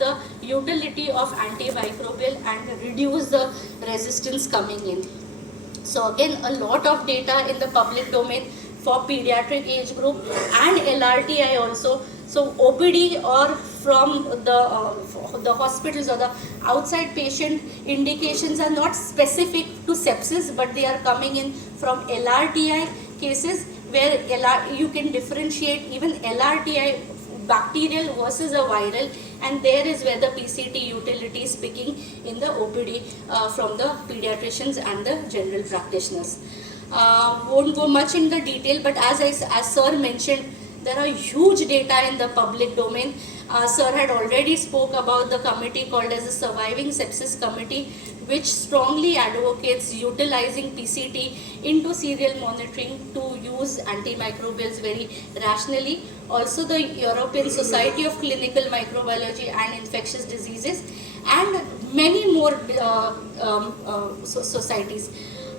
the utility of antimicrobial and reduce the resistance coming in. So again, a lot of data in the public domain for pediatric age group and LRTI also. So OPD or from the hospitals or the outside patient indications are not specific to sepsis, but they are coming in from LRTI cases where you can differentiate even LRTI bacterial versus a viral, and there is where the PCT utility is picking in the OPD from the pediatricians and the general practitioners. Won't go much in the detail, but as sir mentioned, there are huge data in the public domain. Sir had already spoke about the committee called as the Surviving Sepsis Committee, which strongly advocates utilizing PCT into serial monitoring to use antimicrobials very rationally. Also the European Society of Clinical Microbiology and Infectious Diseases and many more societies.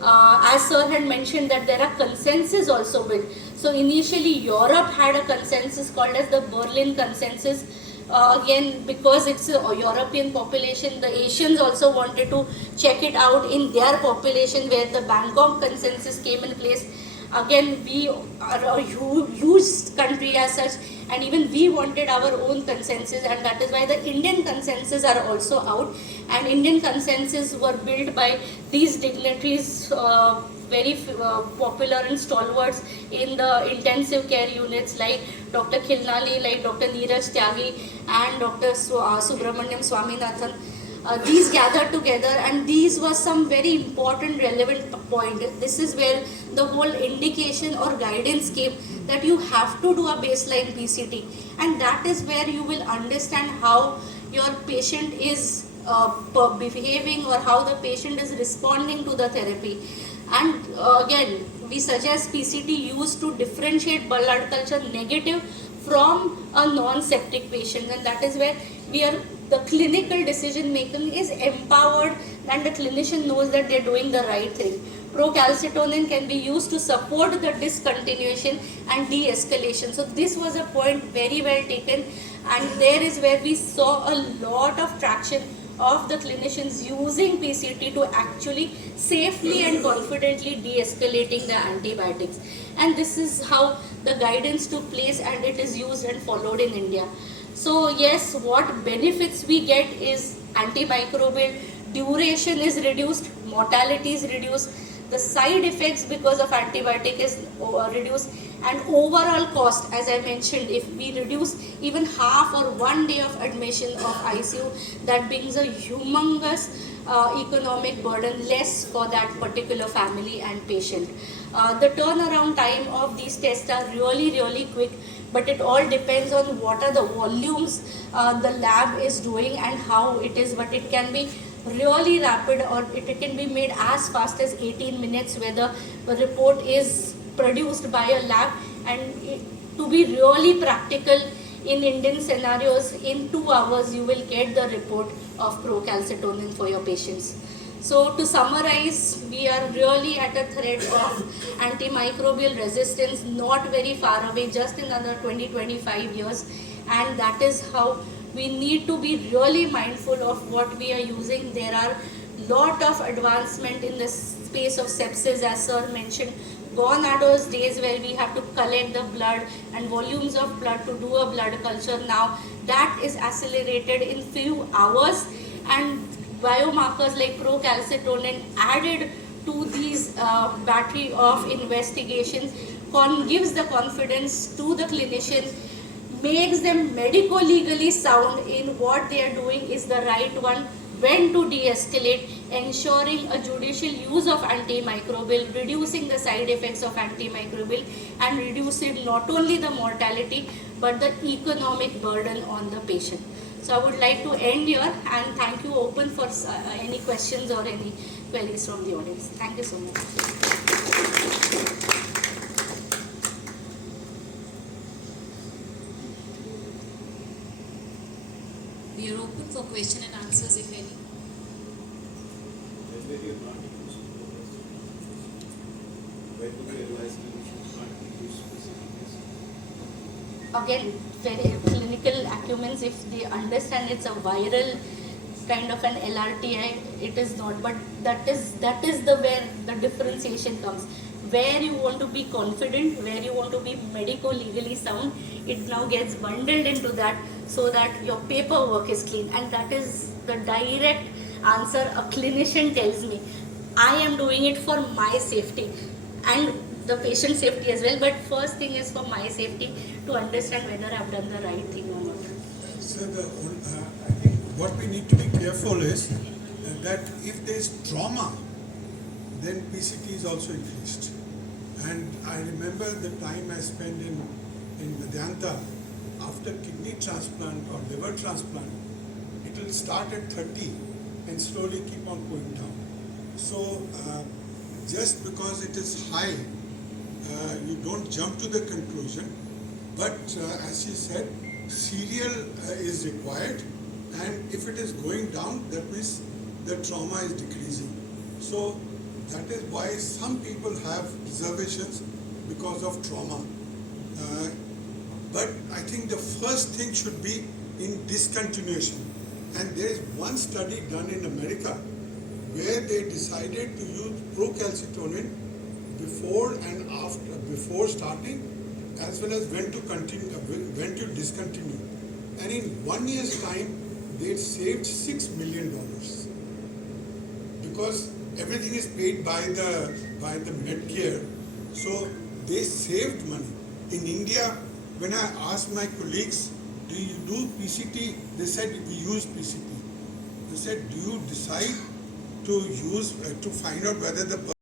As sir had mentioned that there are consensus also built. So initially Europe had a consensus called as the Berlin Consensus. Again, because it's a European population, the Asians also wanted to check it out in their population, where the Bangkok Consensus came in place. Again, we are a huge country as such, and even we wanted our own consensus, and that is why the Indian consensus are also out. And Indian consensus were built by these dignitaries, very popular and stalwarts in the intensive care units like Dr. Khilnali, like Dr. Neeraj Tyagi and Dr. Subramaniam Swaminathan. These gathered together, and these were some very important relevant point. This is where the whole indication or guidance came that you have to do a baseline PCT, and that is where you will understand how your patient is behaving or how the patient is responding to the therapy. And again, we suggest PCT used to differentiate blood culture negative from a non-septic patient, and that is where the clinical decision making is empowered and the clinician knows that they are doing the right thing. Procalcitonin can be used to support the discontinuation and de-escalation. So this was a point very well taken, and there is where we saw a lot of traction of the clinicians using PCT to actually safely and confidently de-escalating the antibiotics. And this is how the guidance took place, and it is used and followed in India. So yes, what benefits we get is antimicrobial duration is reduced, mortality is reduced, the side effects because of antibiotic is reduced, and overall cost, as I mentioned, if we reduce even half or 1 day of admission of ICU, that brings a humongous economic burden less for that particular family and patient. The turnaround time of these tests are really quick, but it all depends on what are the volumes the lab is doing and how it is, but it can be really rapid, or it can be made as fast as 18 minutes where the report is produced by a lab. And to be really practical in Indian scenarios, in 2 hours you will get the report of procalcitonin for your patients. So to summarize, we are really at a threat of antimicrobial resistance, not very far away, just in another 20-25 years, and that is how we need to be really mindful of what we are using. There are lot of advancement in the space of sepsis, as sir mentioned. Gone are those days where we have to collect the blood and volumes of blood to do a blood culture. Now that is accelerated in few hours, and biomarkers like procalcitonin added to these battery of investigations gives the confidence to the clinician, makes them medico-legally sound in what they are doing is the right one, when to de-escalate, ensuring a judicial use of antimicrobial, reducing the side effects of antimicrobial, and reducing not only the mortality but the economic burden on the patient. So I would like to end here and thank you, open for any questions or any queries from the audience. Thank you so much. We are open for question and answers if any. again, very clinical acumen, if they understand it's a viral kind of an LRTI, it is not. But that is the where the differentiation comes. Where you want to be confident, where you want to be medico-legally sound, it now gets bundled into that so that your paperwork is clean. And that is the direct answer a clinician tells me. I am doing it for my safety and the patient safety as well. But first thing is for my safety to understand whether I've done the right thing or not. So I think what we need to be careful is that if there is trauma, then PCT is also increased. And I remember the time I spent in Vedanta after kidney transplant or liver transplant. It will start at 30 and slowly keep on going down. So just because it is high, you don't jump to the conclusion. But as she said, serial is required, and if it is going down, that means the trauma is decreasing. So that is why some people have reservations because of trauma. But I think the first thing should be in discontinuation. And there is one study done in America where they decided to use procalcitonin before and after, before starting, as well as when to continue, when to discontinue. And in 1 year's time, they saved $6 million because everything is paid by the Medicare. So they saved money. In India, when I asked my colleagues, do you do PCT? They said we use PCT. They said, do you decide to use to find out whether the